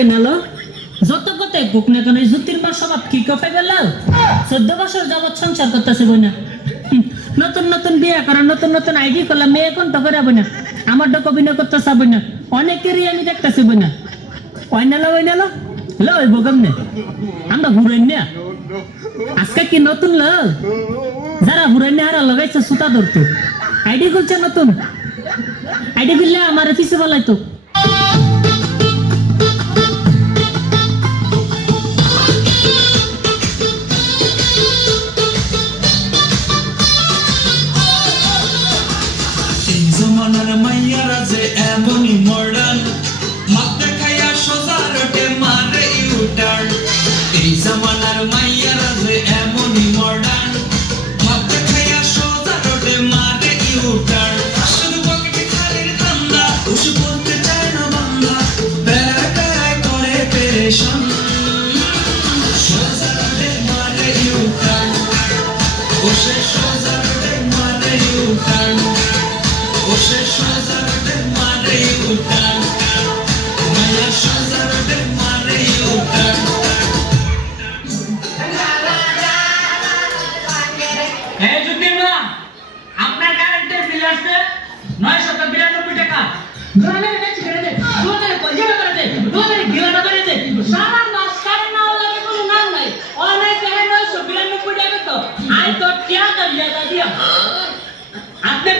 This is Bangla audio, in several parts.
কই না লো যত কথাই না কেন স্বভাব কি গেল চোদ্দ বছর যাবৎ সংসার করতেছে বই না নতুন নতুন করা, নতুন নতুন আইডি করলাম মেয়ে তো না আমার ডক অভিনয় না অনেকেরই আমি দেখতেছি বই না ওই বোগম না। আমরা ঘুরেন না। আজকে কি নতুন লো? যারা ঘুরেন না হারা লাগাইছে সুতা ধরতো। আইডি করছে নতুন। আইডি করলে আমার পিছিয়ে বলাইতো more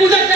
부자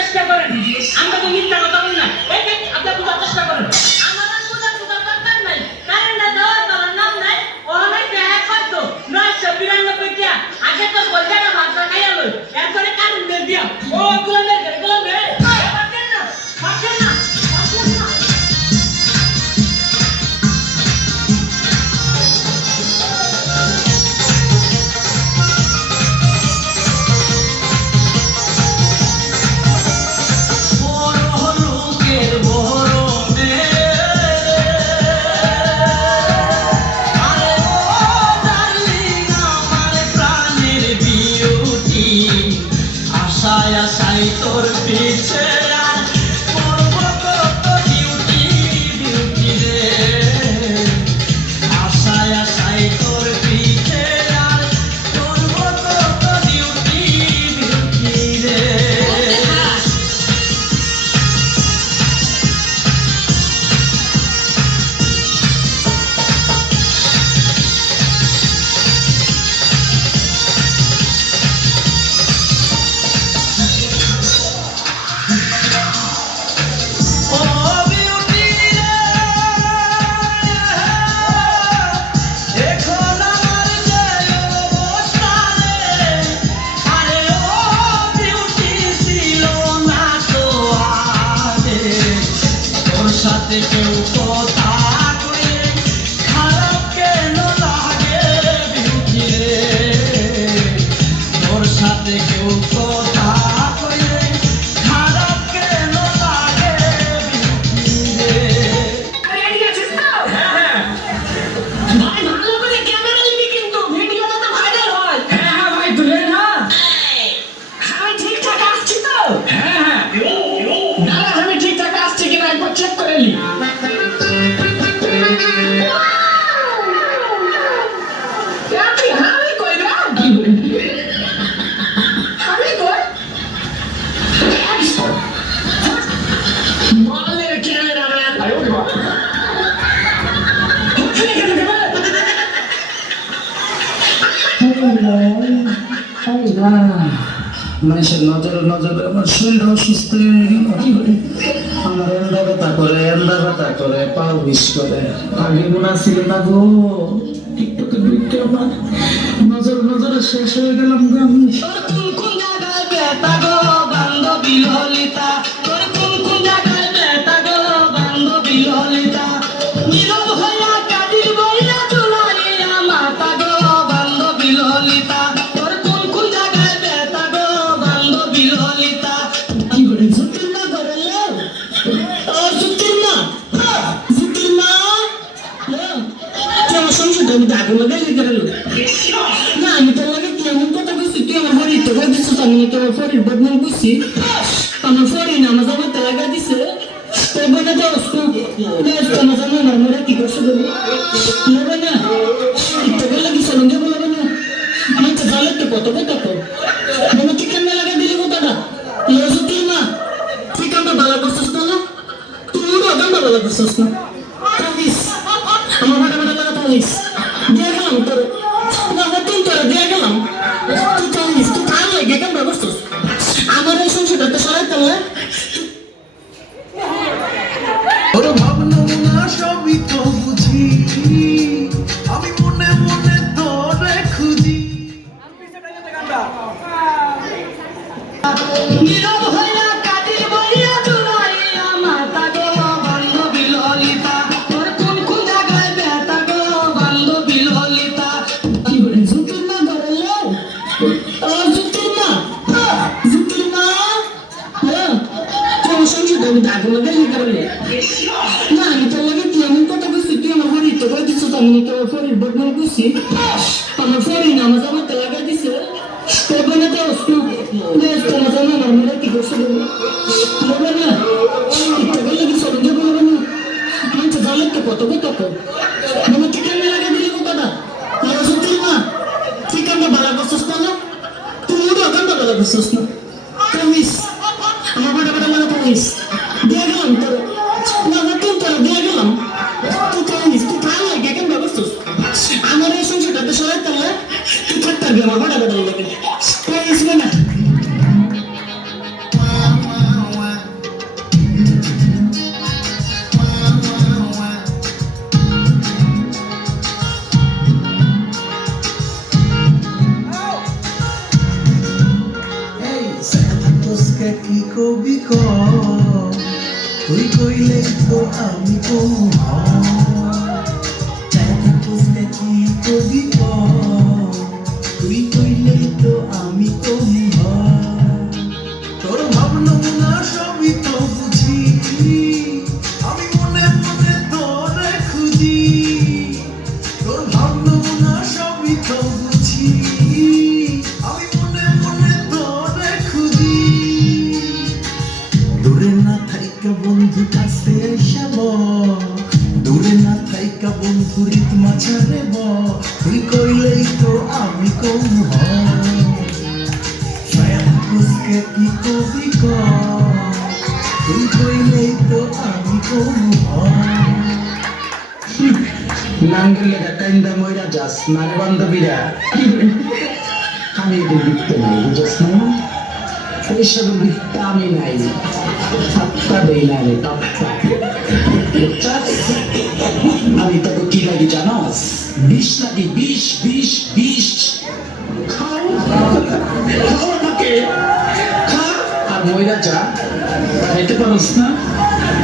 নজরে নজরে আমার শরীর অসুস্থ হয়ে আমার ব্যথা করে ব্যথা করে বিষ করে। ছিল না গো। আমার নজর নজরে শেষ হয়ে গেলাম বান্ধবী ললিতা দিছি আমার ফোনে নামাজ আমার টাকা দিছে তবে না তো কি করছে বলে। না ইত্যাদি লাগি সঙ্গে বলবে না আমার তো ভালো তো কত কত তো। মনে চিকেন না লাগা দিলি না তুই না চিকেন ভালো করছিস না তুই ভালো না। আমি তো ফরির বদনাম করছি, আমার ফরি নামাজ আমার লাগা দিছে, তবে না তো অস্তু তোমার জানা আমার মনে কি করছে বলবে না ইচ্ছা করলে কি সরঞ্জাম বলবে না। আমি তো জানলে তো কত কত কবি ক তুই কইলে তো আমি কমু থাইকা বন্ধু রিত মাঝারে ব তুই কইলেই তো আমি কম হসকে কি কবি তুই কইলেই তো আমি কম নাঙ্গেল লেখা কাইন্দা মইরা যাস মানে বান্ধবীরা। আমি এদের বিত্তে নাই দেই না রে পাত্তা বিষ লাগি বিষ বিষ বিষ খাও খাও আমাকে খা আর মইরা যা খাইতে পারস না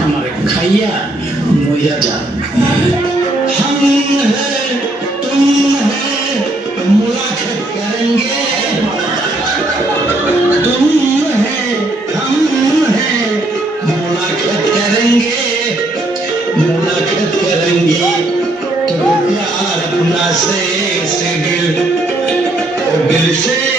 আমার খাইয়া মইরা যা Ele.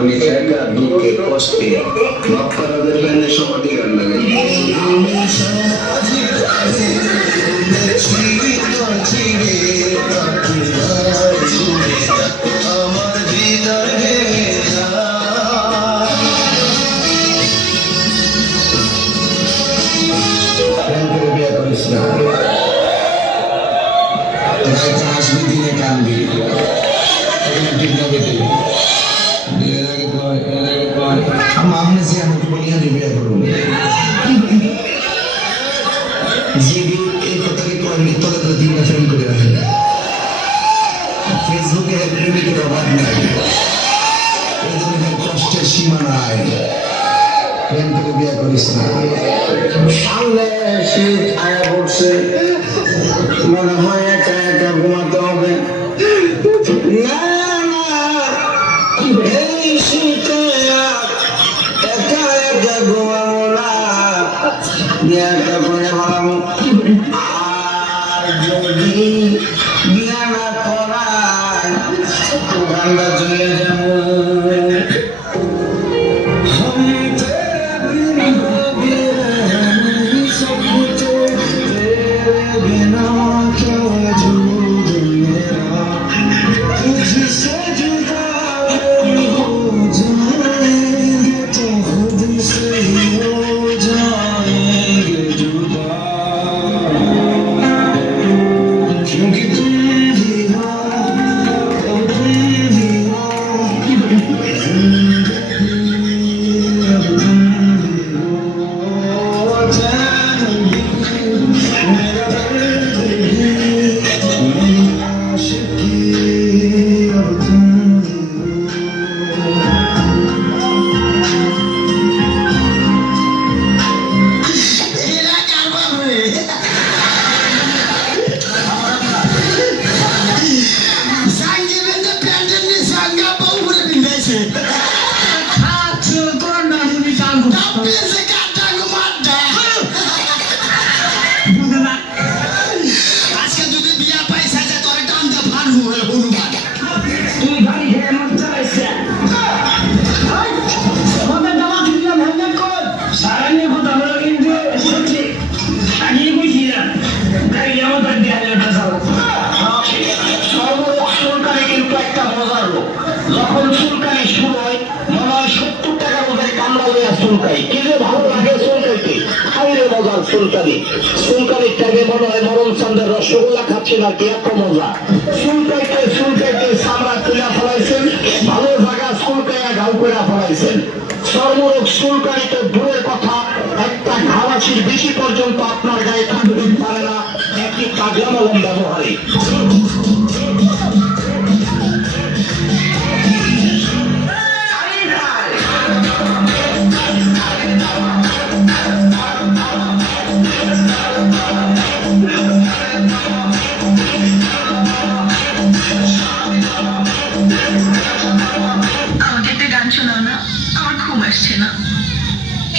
নিতে চাই না দুঃখে কষ্টে নকশারাদের ভ্যানের সমাধি গান লাগাই জিবি এই কথাকে কয় মিথ্যা কথা বছর করে রাখে ফেসবুকে প্রেমিকের অভাব নাই? এই ধরনের কষ্টের সীমা নাই। প্রেম করে বিয়ে করিস না। সামনে শীত আয়া পড়ছে। মনে হয় বিয়াটা করে ভাবো আর যদি বিয়া না করায় গান্ডা চলে আজকে যদি বিয়া হয়ে কথা বলো কিন্তু, সত্যি আগে বুঝি না। দেওয়া সুলকানি কিন্তু একটা মজার রোগ। যখন হয় হয় সত্তর টাকা বোধহয় কামড়া হয়ে সুলকাই কি যে ভালো লাগে সুলকাইতে খাইলে মজার সুলকানি টাকে মনে হয় মরণ চন্দ্রের রসগোল্লা খাচ্ছেন আর কি এত মজা? সুলকাইতে সুলকাইতে চামড়া তুলে ফলাইছেন, ভালো জায়গা সুলকাইয়া ঘাউ করে ফলাইছেন। সর্বরোগ সুলকানি তো দূরের কথা, একটা ঘাওয়াছির বেশি পর্যন্ত আপনার গায়ে থাকতে পারে না। একটি পাগলা মলম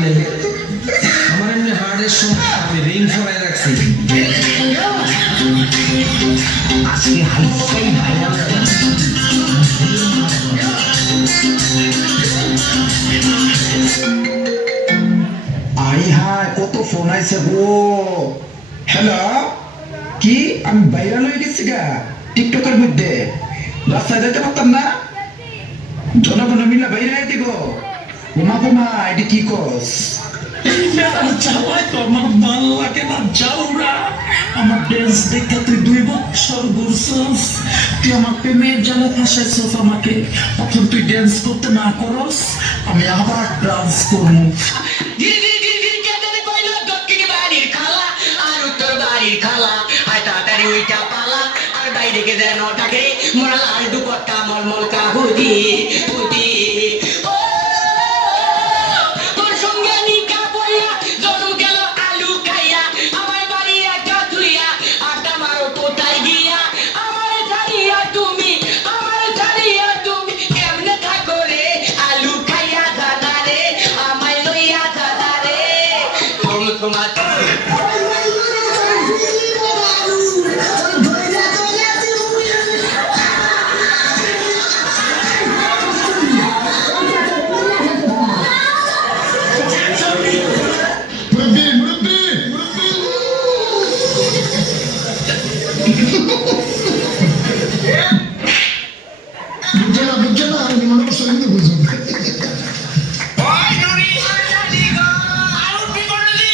দিলেন আমার এমনি হার্টের সময় আমি রিং সরাই রাখছি। আই হায়, কত ফোন আইছে গো। হ্যালো কি? আমি ভাইরাল হয়ে গেছি গা টিকটকের মধ্যে। রাস্তায় যেতে পারতাম না? জনগণ মিলে বাইরে দিব ওমাকে মা এটা কি করস আমার ড্রেস দেখে তুই দুই বছর ঘুরছস তুই আমার প্রেমের জালে ফাঁসাইছস আমাকে তখন তুই ড্যান্স করতে না করস আমি আবার ডান্স করব আর বাইরে গেলে নটাকে মোরা লাল দুপট্টা মলমল কাহুদি পুতি।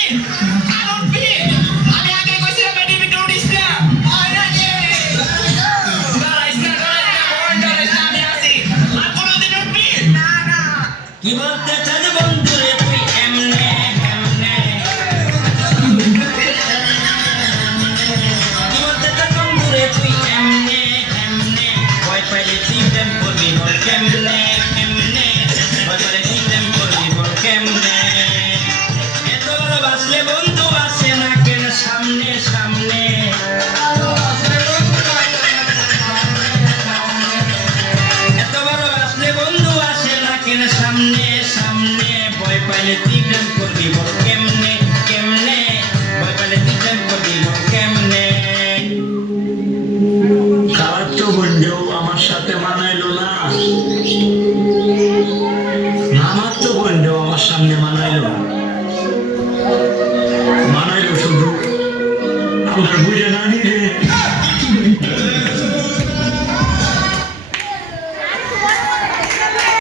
Thank you.